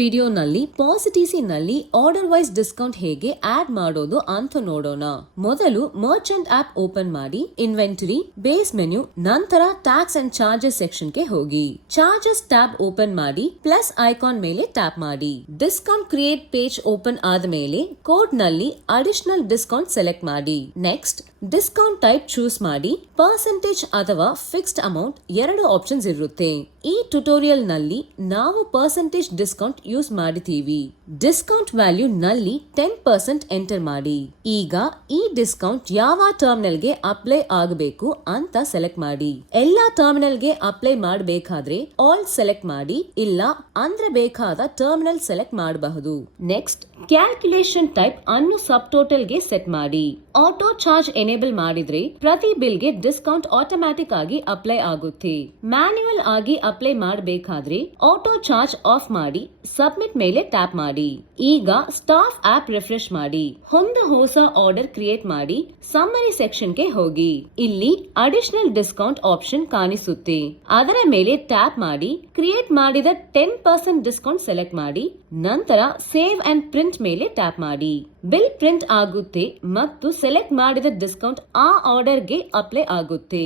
ವಿಡಿಯೋನಲ್ಲಿ ಪಾಸಿಟಿಸಿನಲ್ಲಿ order wise discount ಹೇಗೆ ಆಡ್ ಮಾಡೋದು ಅಂತ ನೋಡೋಣ. ಮೊದಲು ಮರ್ಚೆಂಟ್ ಆಪ್ ಓಪನ್ ಮಾಡಿ, ಇನ್ವೆಂಟರಿ, ಬೇಸ್ ಮೆನ್ಯೂ, ನಂತರ ಟ್ಯಾಕ್ಸ್ ಅಂಡ್ ಚಾರ್ಜಸ್ ಸೆಕ್ಷನ್ ಗೆ ಹೋಗಿ. ಚಾರ್ಜಸ್ ಟ್ಯಾಬ್ ಓಪನ್ ಮಾಡಿ, ಪ್ಲಸ್ ಐಕಾನ್ ಮೇಲೆ ಟ್ಯಾಪ್ ಮಾಡಿ. ಡಿಸ್ಕೌಂಟ್ ಕ್ರಿಯೇಟ್ ಪೇಜ್ ಓಪನ್ ಆದ್ಮೇಲೆ ಕೋಡ್ ನಲ್ಲಿ ಅಡಿಷನಲ್ ಡಿಸ್ಕೌಂಟ್ ಸೆಲೆಕ್ಟ್ ಮಾಡಿ. ನೆಕ್ಸ್ಟ್ ಡಿಸ್ಕೌಂಟ್ ಟೈಪ್ ಚೂಸ್ ಮಾಡಿ. ಪರ್ಸೆಂಟೇಜ್ ಅಥವಾ ಫಿಕ್ಸ್ಡ್ ಅಮೌಂಟ್ ಎರಡು ಆಪ್ಷನ್ಸ್ ಇರುತ್ತೆ. ಈ ಟ್ಯುಟೋರಿಯಲ್ ನಲ್ಲಿ ನಾವು ಪರ್ಸೆಂಟೇಜ್ ಡಿಸ್ಕೌಂಟ್ ಯೂಸ್ ಮಾಡಿತೀವಿ. ಡಿಸ್ಕೌಂಟ್ ವ್ಯಾಲ್ಯೂ ನಲ್ಲಿ 10% ಎಂಟರ್ ಮಾಡಿ. ಈಗ ಈ ಡಿಸ್ಕೌಂಟ್ ಯಾವ ಟರ್ಮಿನಲ್ ಗೆ ಅಪ್ಲೈ ಆಗಬೇಕು ಅಂತ ಸೆಲೆಕ್ಟ್ ಮಾಡಿ. ಎಲ್ಲಾ ಟರ್ಮಿನಲ್ ಗೆ ಅಪ್ಲೈ ಮಾಡಬೇಕಾದ್ರೆ ಆಲ್ ಸೆಲೆಕ್ಟ್ ಮಾಡಿ, ಇಲ್ಲ ಅಂದ್ರೆ ಬೇಕಾದ ಟರ್ಮಿನಲ್ ಸೆಲೆಕ್ಟ್ ಮಾಡಬಹುದು. ನೆಕ್ಸ್ಟ್ ಕ್ಯಾಲ್ಕುಲೇಷನ್ ಟೈಪ್ ಅನ್ನು ಸಬ್ ಟೋಟಲ್ ಗೆ ಸೆಟ್ ಮಾಡಿ. ಆಟೋ ಚಾರ್ಜ್ ಎನೇಬಲ್ ಮಾಡಿದ್ರೆ ಪ್ರತಿ ಬಿಲ್ ಗೆ ಡಿಸ್ಕೌಂಟ್ ಆಟೋಮ್ಯಾಟಿಕ್ ಆಗಿ ಅಪ್ಲೈ ಆಗುತ್ತೆ. ಮ್ಯಾನ್ಯುವಲ್ ಆಗಿ ಅಪ್ಲೈ ಮಾಡಬೇಕಾದ್ರೆ ಆಟೋ ಚಾರ್ಜ್ ಆಫ್ ಮಾಡಿ ಸಬ್ಮಿಟ್ ಮೇಲೆ ಟ್ಯಾಪ್ ಮಾಡಿ. ಈಗ ಸ್ಟಾಫ್ ಆಪ್ ರಿಫ್ರೆಶ್ ಮಾಡಿ. ಒಂದು ಹೊಸ ಆರ್ಡರ್ ಕ್ರಿಯೇಟ್ ಮಾಡಿ ಸಮ್ಮರಿ ಸೆಕ್ಷನ್ ಗೆ ಹೋಗಿ. ಇಲ್ಲಿ ಅಡಿಷನಲ್ ಡಿಸ್ಕೌಂಟ್ ಆಪ್ಷನ್ ಕಾಣಿಸುತ್ತೆ. ಅದರ ಮೇಲೆ ಟ್ಯಾಪ್ ಮಾಡಿ ಕ್ರಿಯೇಟ್ ಮಾಡಿದ 10% ಡಿಸ್ಕೌಂಟ್ ಸೆಲೆಕ್ಟ್ ಮಾಡಿ. ನಂತರ ಸೇವ್ ಅಂಡ್ ಪ್ರಿಂಟ್ ಮೇಲೆ ಟ್ಯಾಪ್ ಮಾಡಿ. ಬಿಲ್ ಪ್ರಿಂಟ್ ಆಗುತ್ತೆ ಮತ್ತು ಸೆಲೆಕ್ಟ್ ಮಾಡಿದ ಡಿಸ್ಕೌಂಟ್ ಆ ಆರ್ಡರ್ ಗೆ ಅಪ್ಲೈ ಆಗುತ್ತೆ.